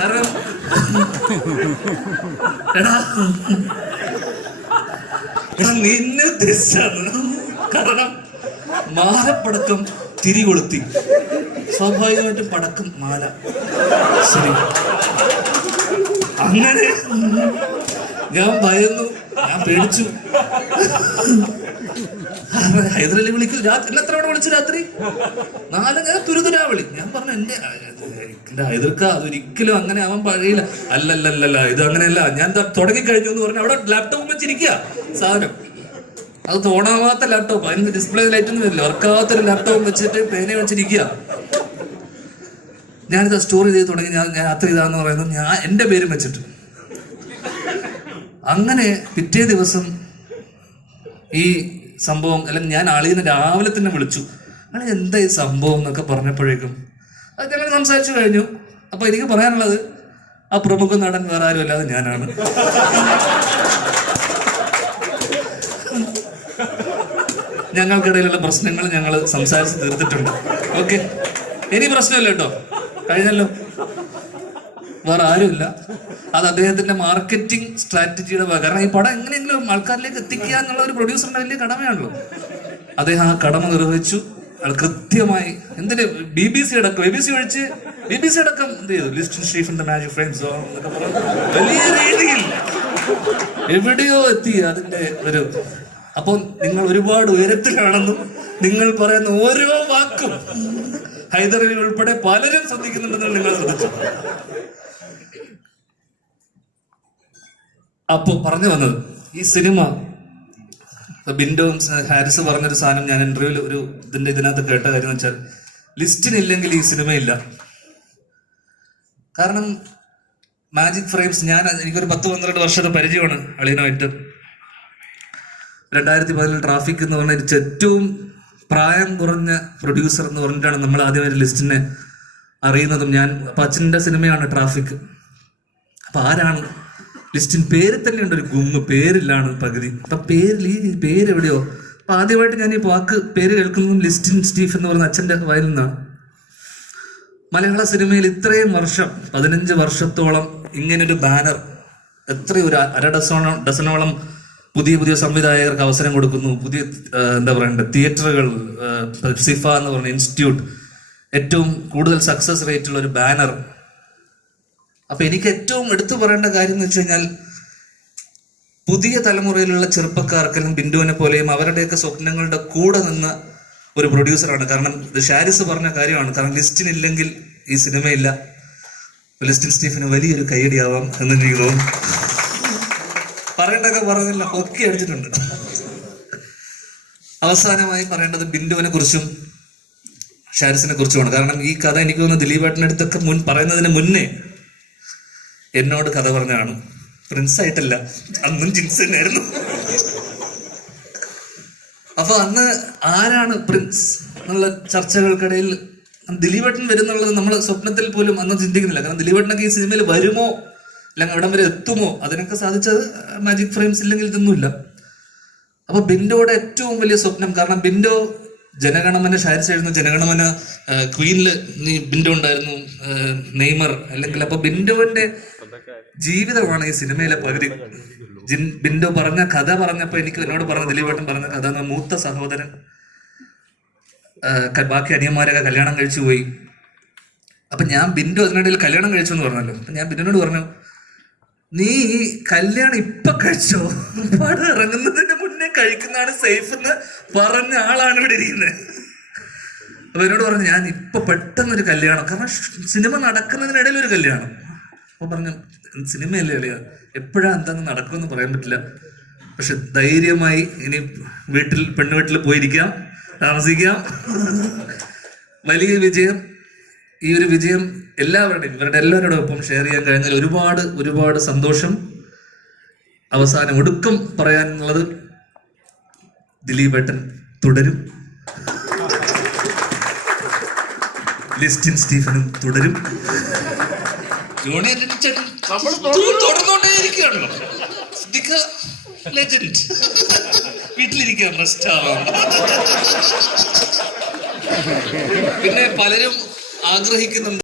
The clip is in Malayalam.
കാരണം നിന്നെ ഉദ്ദേശിച്ചാണ് കാരണം മാലപ്പടക്കം തിരി കൊളുത്തി. സ്വാഭാവികമായിട്ടും പടക്കം മാല. ശരി. അങ്ങനെ ഞാൻ ഭയന്നു. ഞാൻ പേടിച്ചു. ഹൈദരലി വിളിക്കും. രാത്രി എത്ര തവണ വിളിച്ചു രാത്രി? നാല് ഞാൻ തുരുതുരാ വിളി ഞാൻ പറഞ്ഞു എന്റെ എന്റെ ഹൈദർക്ക അതൊരിക്കലും അങ്ങനെ അവൻ പഴയില്ല. അല്ലല്ലല്ല ഇത് അങ്ങനെയല്ല. ഞാൻ തുടങ്ങി കഴിഞ്ഞു എന്ന് പറഞ്ഞാൽ അവിടെ ലാപ്ടോപ്പ് വെച്ചിരിക്കുക സാധനം. അത് തോണാവാത്ത ലാപ്ടോപ്പ് അതിന് ഡിസ്പ്ലേ ലൈറ്റ് ഒന്നും വരില്ല വർക്കാവാത്തൊരു ലാപ്ടോപ്പ് വെച്ചിട്ട് പേന വെച്ചിരിക്കുക ഞാനിത് സ്റ്റോറി ചെയ്ത് തുടങ്ങി. ഞാൻ ഞാൻ യാത്ര ചെയ്താന്ന് പറയുന്നത് ഞാൻ എന്റെ പേരും വെച്ചിട്ട്. അങ്ങനെ പിറ്റേ ദിവസം ഈ സംഭവം അല്ലെങ്കിൽ ഞാൻ ആളിന്ന് രാവിലെ തന്നെ വിളിച്ചു. അങ്ങനെ എന്താ ഈ സംഭവം? എന്നൊക്കെ പറഞ്ഞപ്പോഴേക്കും അത് ഞങ്ങൾ സംസാരിച്ചു കഴിഞ്ഞു. അപ്പൊ എനിക്ക് പറയാനുള്ളത് ആ പ്രമുഖ നടൻ വേറെ ആരും അല്ലാതെ ഞാനാണ്. ഞങ്ങൾക്കിടയിലുള്ള പ്രശ്നങ്ങൾ ഞങ്ങൾ സംസാരിച്ച് തീർത്തിട്ടുണ്ട്. ഓക്കെ. ഇനി പ്രശ്നമില്ല കേട്ടോ. കഴിഞ്ഞല്ലോ. വേറെ ആരുമില്ല. അത് അദ്ദേഹത്തിന്റെ മാർക്കറ്റിംഗ് സ്ട്രാറ്റജിയുടെ കാരണം ഈ പടം എങ്ങനെയെങ്കിലും ആൾക്കാരിലേക്ക് എത്തിക്കുക എന്നുള്ള ഒരു പ്രൊഡ്യൂസറിന്റെ വലിയ കടമയാണല്ലോ. അദ്ദേഹം ആ കടമ നിർവഹിച്ചു. കൃത്യമായി എന്തിന് ബി ബി സി അടക്കം ബി ബി സി ഒഴിച്ച് ബി ബി സി അടക്കം എന്ത് ചെയ്തു? ലിസ്റ്റൻ സ്റ്റീഫിന്റെ മാജിക് ഫ്രെയിംസ് വലിയ രീതിയിൽ എവിടെയോ എത്തി അതിന്റെ ഒരു അപ്പോൾ നിങ്ങൾ ഒരുപാട് ഉയരത്തിലാണെന്നും നിങ്ങൾ പറയുന്ന ഓരോ വാക്കും ഹൈദരലി ഉൾപ്പെടെ പലരും ശ്രദ്ധിക്കുന്നുണ്ടെന്ന് നിങ്ങൾ ശ്രദ്ധിച്ചു. അപ്പോൾ പറഞ്ഞു വന്നത് ഈ സിനിമ സ- ഹാരിസ് പറഞ്ഞൊരു സാധനം ഞാൻ ഇന്റർവ്യൂവിൽ ഒരു ഇതിന്റെ ഇതിനകത്ത് കേട്ട കാര്യം വെച്ചാൽ ലിസ്റ്റിനില്ലെങ്കിൽ ഈ സിനിമയില്ല. കാരണം മാജിക് ഫ്രെയിംസ് ഞാൻ എനിക്കൊരു പത്ത് പന്ത്രണ്ട് വർഷത്തെ പരിചയമാണ് അളിയനുമായിട്ട്. രണ്ടായിരത്തി പതിനേഴ് ട്രാഫിക് എന്ന് പറഞ്ഞ ഏറ്റവും പ്രായം കുറഞ്ഞ പ്രൊഡ്യൂസർ എന്ന് പറഞ്ഞിട്ടാണ് നമ്മൾ ആദ്യമായിട്ട് ലിസ്റ്റിനെ അറിയുന്നതും. ഞാൻ അപ്പൊ അച്ഛന്റെ സിനിമയാണ് ട്രാഫിക് അപ്പൊ ആരാണ് ലിസ്റ്റിൻ പേര് തന്നെ ഉണ്ട് ഒരു ഗുമ്മ് പേരില്ലാണ് പകുതി. അപ്പൊ പേരിൽ ഈ പേര് എവിടെയോ അപ്പൊ ആദ്യമായിട്ട് ഞാൻ ഈ വാക്ക് പേര് കേൾക്കുന്നതും ലിസ്റ്റിൻ സ്റ്റീഫ് എന്ന് പറയുന്ന അച്ഛന്റെ വായിൽ നിന്നാണ്. മലയാള സിനിമയിൽ ഇത്രയും വർഷം പതിനഞ്ച് വർഷത്തോളം ഇങ്ങനൊരു ബാനർ എത്ര ഒരു അര ഡസോണം ഡസനോളം പുതിയ പുതിയ സംവിധായകർക്ക് അവസരം കൊടുക്കുന്നു. പുതിയ എന്താ പറയണ്ടത് തിയേറ്ററുകൾ സിഫ എന്ന് പറയുന്ന ഇൻസ്റ്റിറ്റ്യൂട്ട്. ഏറ്റവും കൂടുതൽ സക്സസ് റേറ്റ് ഉള്ള ഒരു ബാനർ അപ്പൊ എനിക്ക് ഏറ്റവും എടുത്തു പറയേണ്ട കാര്യം എന്ന് വെച്ച് കഴിഞ്ഞാൽ പുതിയ തലമുറയിലുള്ള ചെറുപ്പക്കാർക്കെല്ലാം ബിന്ദുവിനെ പോലെയും അവരുടെയൊക്കെ സ്വപ്നങ്ങളുടെ കൂടെ നിന്ന ഒരു പ്രൊഡ്യൂസറാണ്. കാരണം ഇത് ഷാരിസ് പറഞ്ഞ കാര്യമാണ്. കാരണം ലിസ്റ്റിനില്ലെങ്കിൽ ഈ സിനിമയില്ല. ലിസ്റ്റിൻ സ്റ്റീഫിന് വലിയൊരു കൈയടിയാവാം എന്ന് എനിക്ക് തോന്നുന്നു. പറയേണ്ടതൊക്കെ പറഞ്ഞില്ല. ഒക്കെ അടിച്ചിട്ടുണ്ട്. അവസാനമായി പറയേണ്ടത് ബിന്ദുവിനെ കുറിച്ചും ഷാരിസിനെ കുറിച്ചുമാണ്. കാരണം ഈ കഥ എനിക്ക് തോന്നുന്നു ദിലീപ് അടുത്തൊക്കെ മുൻ പറയുന്നതിന് മുന്നേ എന്നോട് കഥ പറഞ്ഞാണ്. പ്രിൻസ് ആയിട്ടല്ല അന്നും ജിൻസ് തന്നെയായിരുന്നു. അപ്പൊ അന്ന് ആരാണ് പ്രിൻസ്? എന്നുള്ള ചർച്ചകൾക്കിടയിൽ ദിലീപേട്ടൻ വരുന്നുള്ളത് നമ്മൾ സ്വപ്നത്തിൽ പോലും അന്ന് ചിന്തിക്കുന്നില്ല. കാരണം ദിലീപേട്ടനൊക്കെ ഈ സിനിമയിൽ വരുമോ? അല്ലെങ്കിൽ അവിടം വരെ എത്തുമോ? അതിനൊക്കെ സാധിച്ചത് മാജിക് ഫ്രെയിംസ് ഇല്ലെങ്കിൽ ഇതൊന്നുമില്ല. അപ്പൊ ബിൻഡോയുടെ ഏറ്റവും വലിയ സ്വപ്നം കാരണം ബിൻഡോ ജനഗണമന എഴുതുന്ന ജനഗണമന നീ ബിൻഡോ ഉണ്ടായിരുന്നു നെയ്മർ അല്ലെങ്കിൽ അപ്പൊ ബിൻഡോന്റെ ജീവിതമാണ് ഈ സിനിമയിലെ പകുതി. ജിൻ ബിൻഡോ പറഞ്ഞ കഥ പറഞ്ഞപ്പോ എനിക്ക് എന്നോട് പറഞ്ഞ ദിലീപേട്ടൻ പറഞ്ഞ കഥ എന്ന മൂത്ത സഹോദരൻ ബാക്കി അനിയന്മാരൊക്കെ കല്യാണം കഴിച്ചു പോയി. അപ്പൊ ഞാൻ ബിൻഡു അതിനിടയിൽ കല്യാണം കഴിച്ചു എന്ന് പറഞ്ഞല്ലോ. അപ്പൊ ഞാൻ ബിൻഡോട് പറഞ്ഞു നീ ഈ കല്യാണം ഇപ്പൊ കഴിച്ചോ? പടം ഇറങ്ങുന്നതിന് മുന്നേ കഴിക്കുന്നതാണ് സേഫ് എന്ന് പറഞ്ഞ ആളാണ് ഇവിടെ ഇരിക്കുന്നത്. അപ്പൊ എന്നോട് പറഞ്ഞു ഞാൻ ഇപ്പൊ പെട്ടെന്നൊരു കല്യാണം കാരണം സിനിമ നടക്കുന്നതിനിടയിൽ ഒരു കല്യാണം. അപ്പൊ പറഞ്ഞു സിനിമയല്ലേ അളിയ? എപ്പോഴാ എന്താന്ന് നടക്കുമെന്ന് പറയാൻ പറ്റില്ല. പക്ഷെ ധൈര്യമായി ഇനി വീട്ടിൽ പെണ്ണു വീട്ടിൽ പോയിരിക്കാം താമസിക്കാം. വലിയ വിജയം ഈ ഒരു വിജയം എല്ലാവരുടെയും ഇവരുടെ എല്ലാവരുടെ ഒപ്പം ഷെയർ ചെയ്യാൻ കഴിഞ്ഞാൽ ഒരുപാട് ഒരുപാട് സന്തോഷം അവസാനം ഒടുക്കം പറയാനുള്ളത് ദിലീപേട്ടൻ തുടരും. ലിസ്റ്റിൻ സ്റ്റീഫനും തുടരും. ജോണി തുടർന്നുകൊണ്ടേയിരിക്കുകയാണല്ലോ ലെജൻഡ് വീട്ടിലിരിക്കാം റെസ്റ്റ് ആവാം പിന്നെ പലരും ആഗ്രഹിക്കുന്നുണ്ട്.